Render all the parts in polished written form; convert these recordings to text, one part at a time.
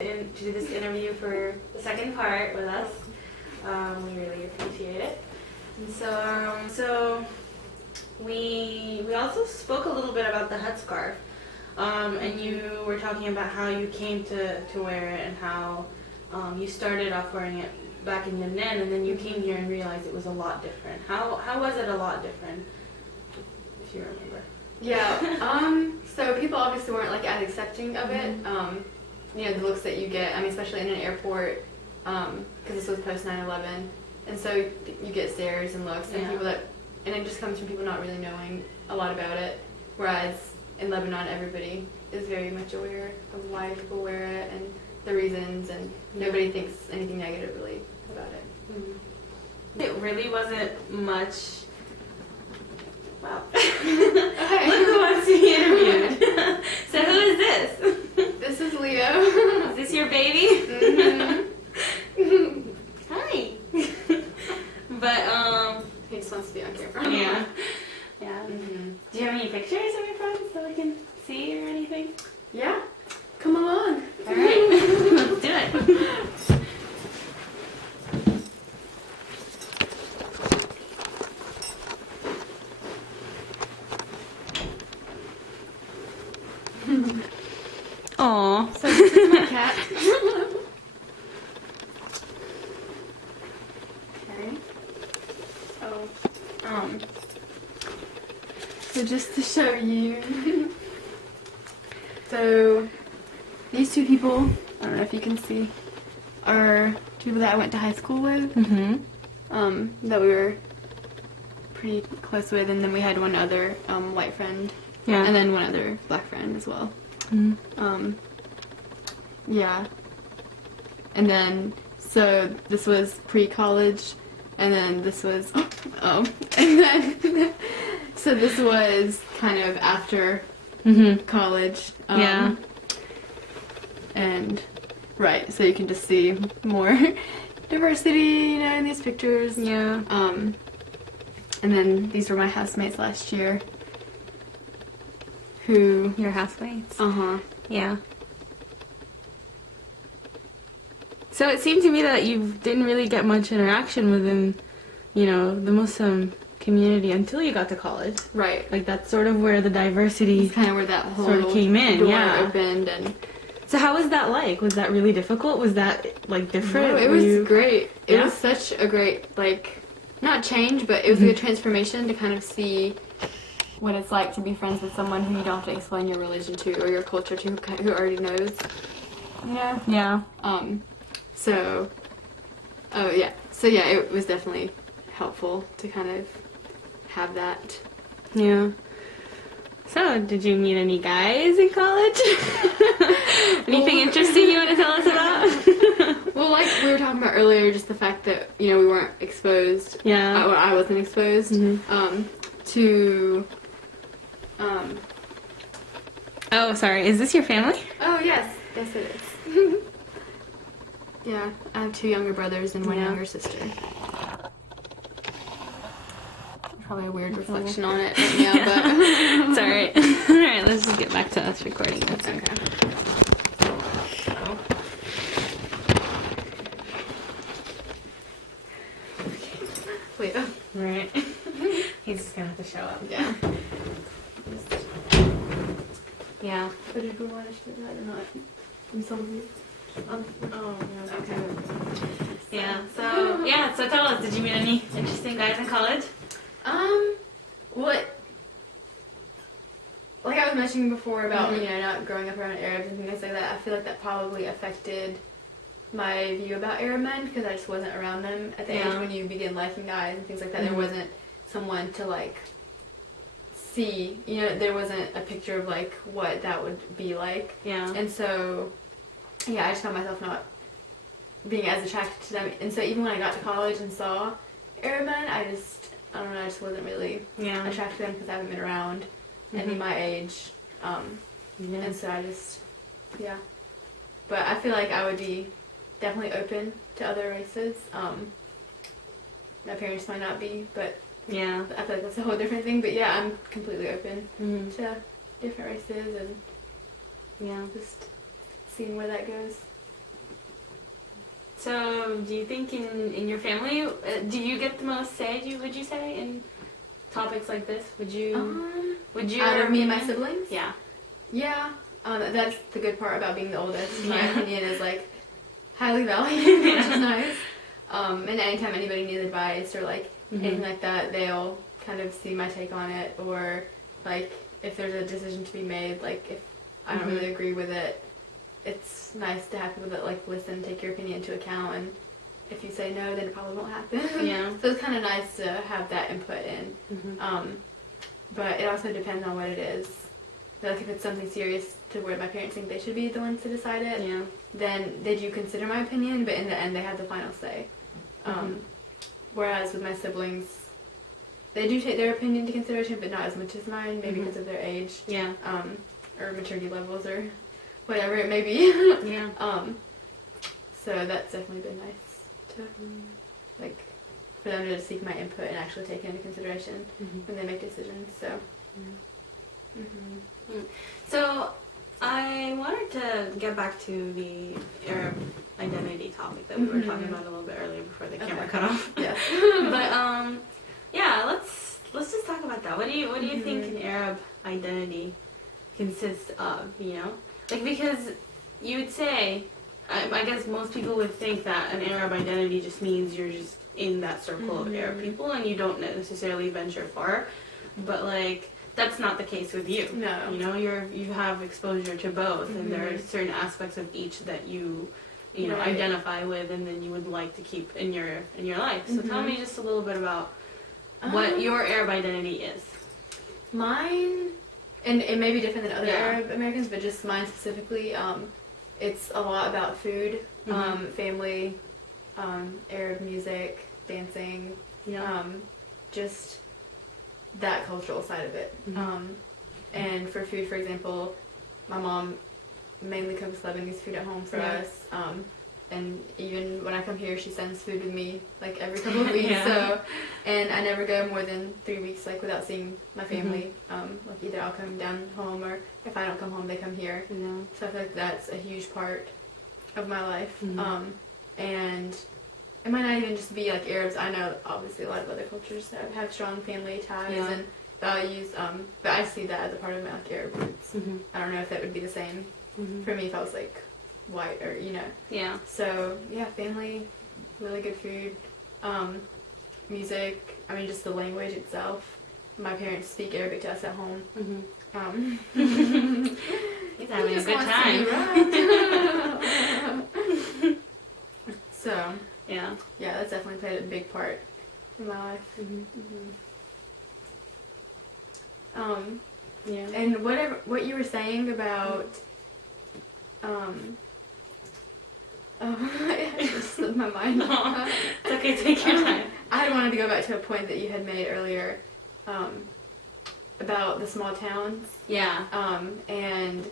To do this interview for the second part with us. We really appreciate it. And so we also spoke a little bit about the headscarf. And you were talking about how you came to wear it and how you started off wearing it back in Yemen, and then you came here and realized it was a lot different. How was it a lot different, if you remember? Yeah, so people obviously weren't like as accepting of it. You know, the looks that you get, I mean, especially in an airport, because this was post 9/11, and so you get stares and looks, and and it just comes from people not really knowing a lot about it, whereas in Lebanon, everybody is very much aware of why people wear it and the reasons, and nobody thinks anything negatively about it. It really wasn't much. Wow. Look who wants to be interviewed. So who is this? This is Leo. Is this your baby? Mm-hmm. Hi. But He just wants to be on camera. Yeah. Yeah. Mm-hmm. Do you have any pictures of your friends so we can see or anything? Yeah. Come along. All right. Let's do it. Aw. So this is my cat. Okay. So just to show you. So these two people, I don't know if you can see, are people that I went to high school with. That we were pretty close with, and then we had one other white friend. Yeah. And then one other black friend as well. Yeah. And then, so this was pre-college, and then this was, and then, so this was kind of after college. Yeah. And, right, so you can just see more diversity, you know, in these pictures. Yeah. And then these were my housemates last year. Who? Your housemates? Yeah. So it seemed to me that you didn't really get much interaction within, you know, the Muslim community until you got to college. Right. Like that's sort of where the diversity It's kind of where that whole sort of came in. door Yeah. opened. And so how was that like? Was that really difficult? Was that like different? no, it was great. It Yeah? was such a great, like, not change, but it was a good transformation to kind of see what it's like to be friends with someone who you don't have to explain your religion to or your culture to, who already knows. Yeah. Yeah. So, it was definitely helpful to kind of have that. Yeah. So, did you meet any guys in college? Anything interesting you want to tell us about? Well, like we were talking about earlier, just the fact that, you know, we weren't exposed. Yeah. I wasn't exposed to. Oh, sorry. Is this your family? Oh, yes. Yes, it is. Yeah, I have two younger brothers and one younger sister. Probably a weird reflection on it right now, but It's alright. Alright, let's just get back to us recording this. okay. Leo. Right. He's just gonna have to show up. Yeah. Yeah. But did we want to share that or not? From some of you? Oh, yeah. Okay. Yeah, so tell us, did you meet any interesting guys in college? What? Like I was mentioning before about, you know, not growing up around Arabs and things like that, I feel like that probably affected my view about Arab men because I just wasn't around them at the age when you begin liking guys and things like that. There wasn't someone to, like, see, you know, there wasn't a picture of, like, what that would be like. Yeah. And so, yeah, I just found myself not being as attracted to them. And so even when I got to college and saw Arab men, I don't know, I just wasn't really attracted to them because I haven't been around any my age. And so I just, But I feel like I would be definitely open to other races. My parents might not be, but I feel like that's a whole different thing. But yeah, I'm completely open to different races and just seeing where that goes. So, do you think in your family, do you get the most say? Would you say in topics like this? Would you? Out of me and my siblings? Yeah. Yeah. That's the good part about being the oldest. My opinion is like highly valued, which is nice. And anytime anybody needs advice or like anything like that, they'll kind of see my take on it, or like if there's a decision to be made, like if I don't really agree with it, it's nice to have people that like listen, take your opinion into account, and if you say no, then it probably won't happen. Yeah. So it's kind of nice to have that input in. But it also depends on what it is. So, like if it's something serious to where my parents think they should be the ones to decide it, then they do consider my opinion, but in the end they have the final say. Whereas with my siblings, they do take their opinion into consideration, but not as much as mine, maybe because of their age, or maturity levels, or whatever it may be. So that's definitely been nice to, like, for them to seek my input and actually take it into consideration when they make decisions. So. So, I wanted to get back to the Arab identity topic that we were talking about a little bit earlier before the camera cut off. Yeah. But yeah, let's just talk about that. What do you think an Arab identity consists of? You know, like, because you would say, I guess most people would think that an Arab identity just means you're just in that circle of Arab people and you don't necessarily venture far, but like. That's not the case with you. No. You know, you have exposure to both, and there are certain aspects of each that you know, identify with, and then you would like to keep in your life. So tell me just a little bit about what your Arab identity is. Mine, and it may be different than other Arab Americans, but just mine specifically, it's a lot about food, family, Arab music, dancing, just that cultural side of it. And for food, for example, my mom mainly cooks Lebanese food at home for us. And even when I come here, she sends food with me like every couple of weeks. So, and I never go more than 3 weeks like without seeing my family. Like either I'll come down home, or if I don't come home, they come here. So I feel like that's a huge part of my life. And it might not even just be like Arabs. I know obviously a lot of other cultures that have strong family ties and values, but I see that as a part of my like Arab roots. I don't know if that would be the same for me if I was like white, or you know. So yeah, family, really good food, music. I mean, just the language itself. My parents speak Arabic to us at home. He's having a good time. So yeah, that's definitely played a big part in my life. And what you were saying about it just slipped my mind. It's okay, take your time. I had wanted to go back to a point that you had made earlier about the small towns. And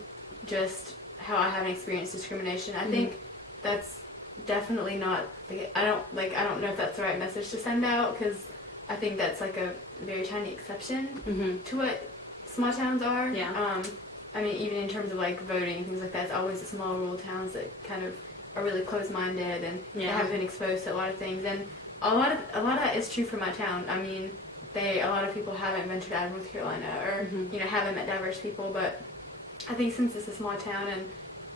just how I haven't experienced discrimination. I think that's definitely not, like, I don't know if that's the right message to send out, because I think that's like a very tiny exception to what small towns are. I mean, even in terms of like voting and things like that, it's always the small rural towns that kind of are really closed-minded, and they haven't been exposed to a lot of things. And a lot of that is true for my town. I mean, a lot of people haven't ventured out of North Carolina, or you know, haven't met diverse people. But I think since it's a small town and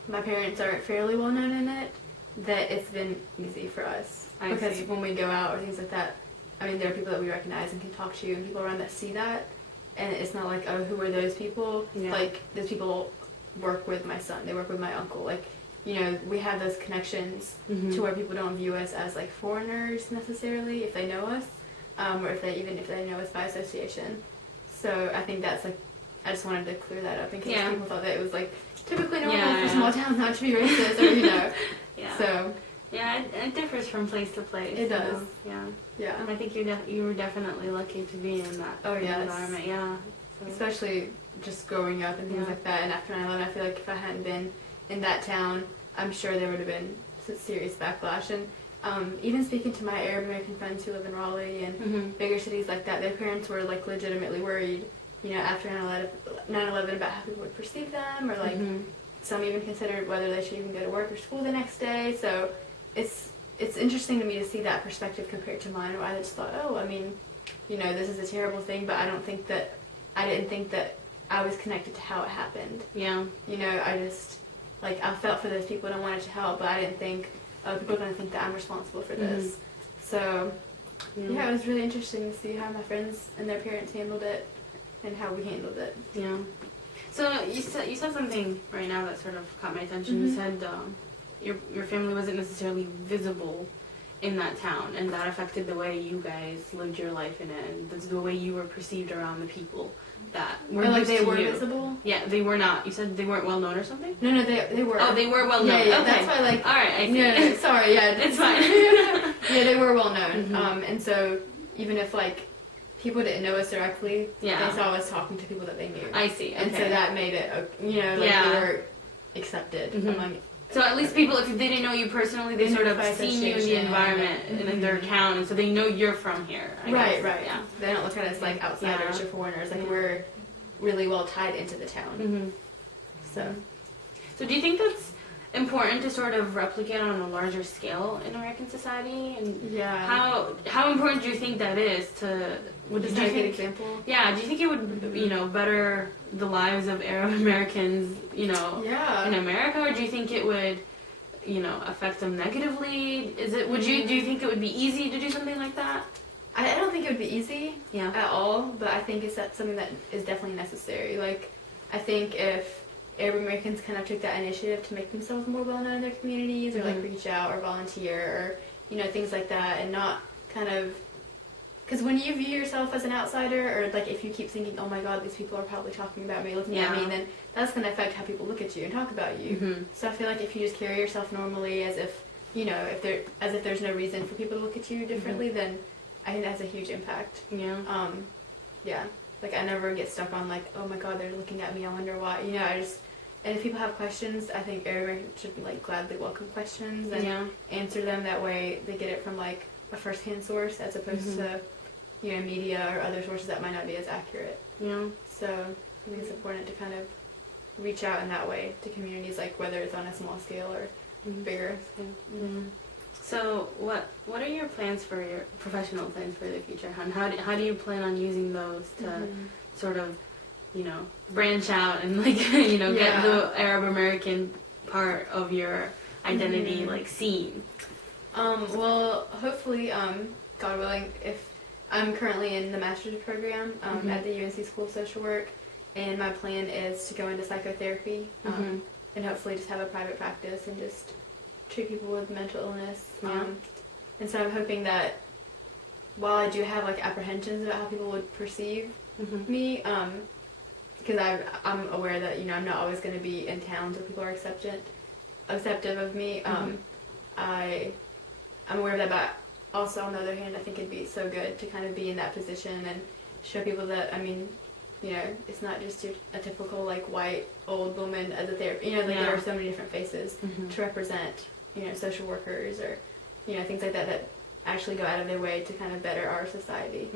my parents are fairly well known in it, that it's been easy for us. Because when we go out or things like that, I mean, there are people that we recognize and can talk to, and people around that see that, and it's not like, oh, who are those people? Like, those people work with my son, they work with my uncle, like, you know, we have those connections to where people don't view us as like foreigners necessarily if they know us, or if they know us by association. So I think that's like, I just wanted to clear that up in case people thought that it was like typically normal for small towns not to be racist, or you know. So it differs from place to place. It does. Yeah. And I think you were definitely lucky to be in that environment. So. Especially just growing up and things like that. And after 9/11, I feel like if I hadn't been in that town, I'm sure there would have been some serious backlash. And even speaking to my Arab American friends who live in Raleigh and bigger cities like that, their parents were like legitimately worried, you know, after 9/11 about how people would perceive them, or like some even considered whether they should even go to work or school the next day. So it's it's interesting to me to see that perspective compared to mine, where I just thought, oh, I mean, you know, this is a terrible thing, but I didn't think that I was connected to how it happened. Yeah. You know, I just, like, I felt for those people and I wanted to help, but I didn't think, oh, people are going to think that I'm responsible for this. So, yeah, it was really interesting to see how my friends and their parents handled it and how we handled it. Yeah. So you said something right now that sort of caught my attention. You said your family wasn't necessarily visible in that town, and that affected the way you guys lived your life in it, and the way you were perceived around the people that were like used they to were you. Visible? Yeah, they were not. You said they weren't well known or something? No, they were. Oh, they were well known. Yeah, okay. That's why, like... All right, I see. No, sorry, yeah. It's fine. Yeah, they were well known. And so, even if, like, people didn't know us directly, they saw us talking to people that they knew. I see, okay. And so that made it, you know, like, we were accepted among... So at least people, if they didn't know you personally, they sort of seen you in the environment and in their town, and so they know you're from here. I guess. Right. Yeah. They don't look at us like outsiders or foreigners. Like, we're really well tied into the town. So do you think that's important to sort of replicate on a larger scale in American society? And how important do you think that is to? Is that a good example? Yeah. Do you think it would you know better the lives of Arab Americans in America, or do you think it would affect them negatively? Do you think it would be easy to do something like that? I don't think it would be easy at all, but I think it's something that is definitely necessary. Like, I think if Arab Americans kind of took that initiative to make themselves more well known in their communities, or like reach out or volunteer, or things like that, and not kind of, because when you view yourself as an outsider, or like if you keep thinking, oh my God, these people are probably talking about me, looking at me, then that's going to affect how people look at you and talk about you. So I feel like if you just carry yourself normally, as if if there's no reason for people to look at you differently, then I think that's a huge impact. Yeah. Like, I never get stuck on, like, oh my God, they're looking at me, I wonder why. And if people have questions, I think Arab Americans should, like, gladly welcome questions and answer them. That way they get it from, like, a first-hand source, as opposed to, media or other sources that might not be as accurate. Yeah. So I think it's important to kind of reach out in that way to communities, like, whether it's on a small scale or bigger scale. So what are your plans for your professional plans for the future? And how do you plan on using those to sort of, branch out and like, get the Arab American part of your identity like seen? Well, hopefully, God willing, if I'm currently in the master's program at the UNC School of Social Work, and my plan is to go into psychotherapy and hopefully just have a private practice and just treat people with mental illness. And so I'm hoping that while I do have like apprehensions about how people would perceive me, because I'm aware that I'm not always going to be in towns where people are acceptive of me. I'm aware of that, but also on the other hand, I think it'd be so good to kind of be in that position and show people that it's not just a typical like white old woman as a therapist. There are so many different faces to represent social workers or things like that actually go out of their way to kind of better our society.